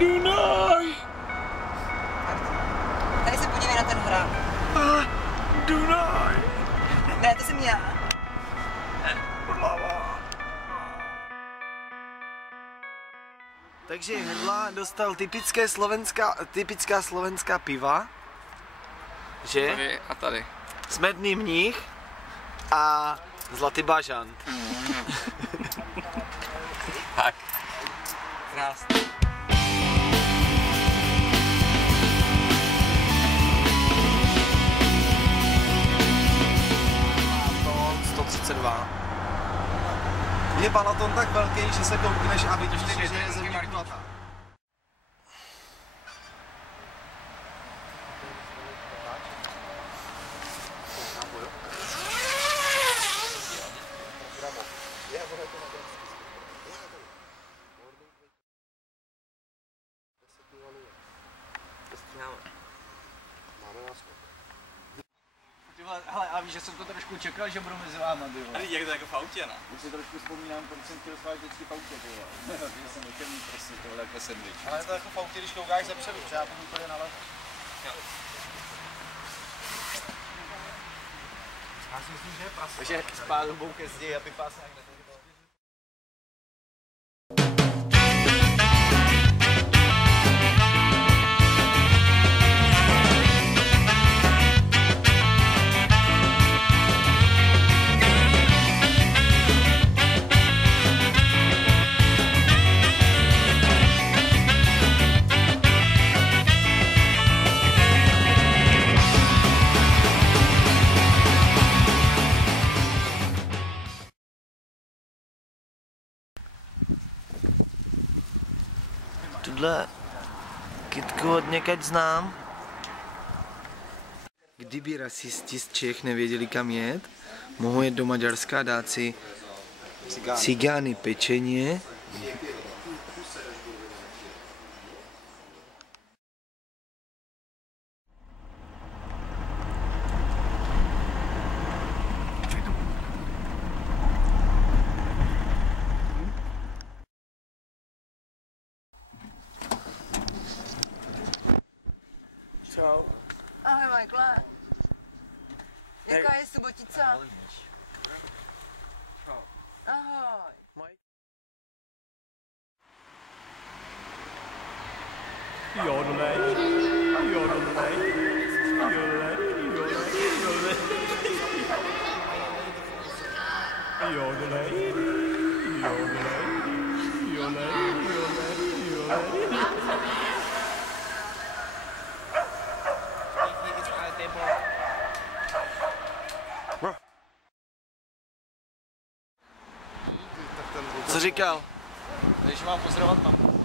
Dunaj! Tady se podívej na ten hrad. Dunaj! Ne, to jsem já. Takže Hrdla dostal typická slovenská piva, že? Tady a tady. Smedný mních a zlatý bažant. Tak. Krásný. Balaton 132. Je balaton tak velký, že se koukneš a vidíš, že je země kulatá. Hele, a víš, že jsem to trošku čekal, že budu mezi váma, ty vole. Jak to jako v autě, ne? Už si trošku vzpomínám, proč jsem chtěl spát vždycky v autě, ty vole. Že jsem nechtěl mít prostě tohle jako sandwich. Ale je to jako v autě, když koukáš zepředu, že já budu úplně nalevo. Já si myslím, že je prase. Takže spát hubou ke zdi, aby pás nějak nepohybal. Tuhle kytku od někať znám. Kdyby rasisti z Čech nevěděli kam jet, mohou jet do Maďarska a dát si cigány pečeně. Čau. Ahoj, Michael. Jaká je Subotica? Ahoj. Jodelej, jodelej, jodelej, jodelej, jodelej, jodelej, jodelej, jodelej, jodelej. Co říkal? Když mám pozdravovat mamku.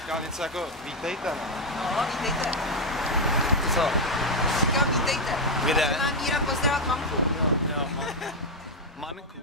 Říkal něco jako vítejte. No, vítejte. Co? Říkám, vítejte. Kde? Že mám Míra pozdravovat mamku. Jo, manku.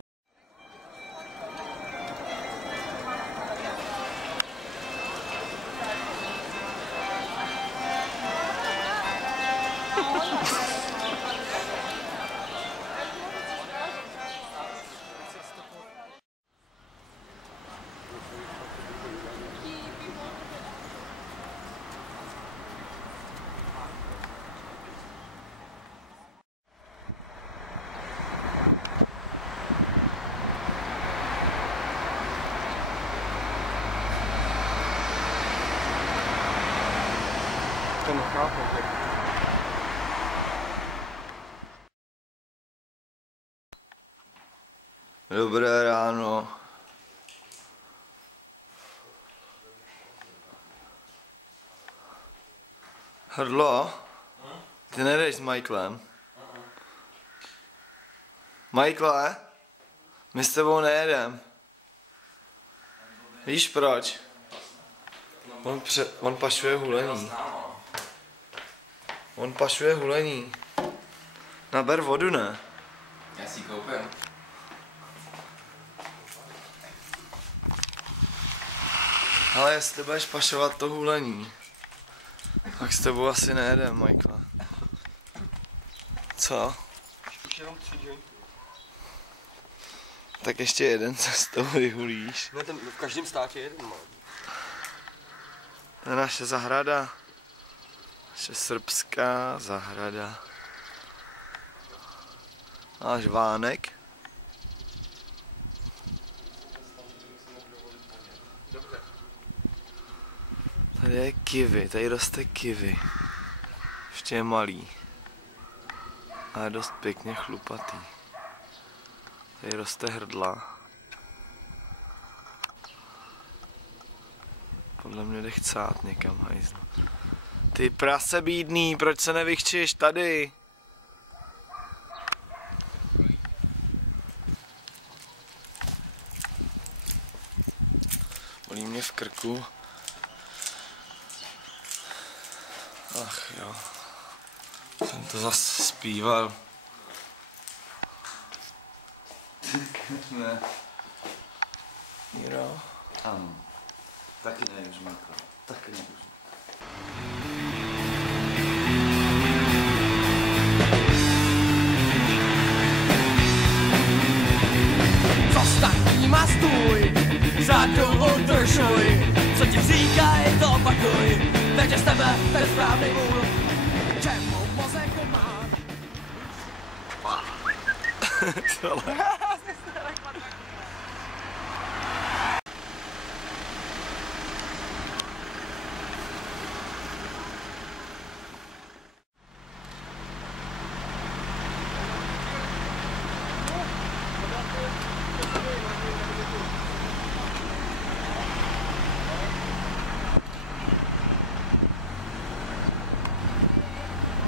To nechápu. Dobré ráno. Hrdlo? Ty nejdeš s Michaelem? Michaele? My s tebou nejedem. Víš proč? On pašuje hulení. On pašuje hulení. Naber vodu, ne? Já si koupím. Ale jestli budeš pašovat to hulení, tak s tebou asi nejedem, Michael. Co? Už jenom 3 jointy. Tak ještě jeden se z toho vyhulíš. No, v každém státě jeden mám. To je naše zahrada. Naše srbská zahrada. Náš vánek. Tady je kiwi, tady roste kiwi. Ještě je malý. A je dost pěkně chlupatý. Tady roste hrdla. Podle mě jde chcát někam, hajzl. Ty prase bídný, proč se nevychčíš tady? Bolí mě v krku. Ach jo. Jsem to zase zpíval. Ne. Míro? Ano. Taky ne, už Marko. Taky ne, už. Zastaň a stůj, řadu udržuj, co ti říkají, to opakuj, teď je z tebe ten správný vůl, čemu mozek má.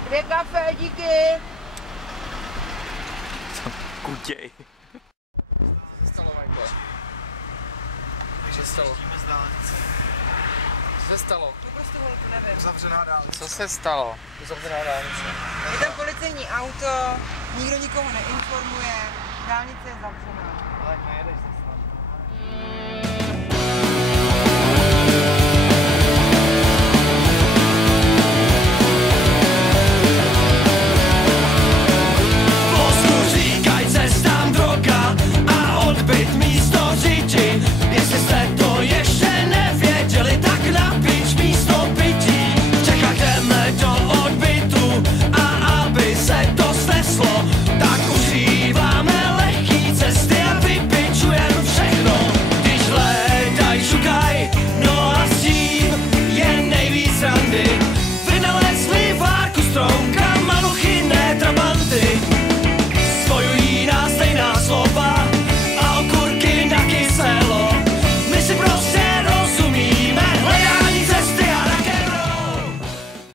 Dvě kafe, díky. Kutěj. Stalo, Vajko? Co se stalo? Co se stalo? No prostě holku, nevím. Zavřená dálnice. Co se stalo? Zavřená dálnice. Je tam policejní auto, nikdo nikoho neinformuje, dálnice je zavřená. Ale nejedeš zase.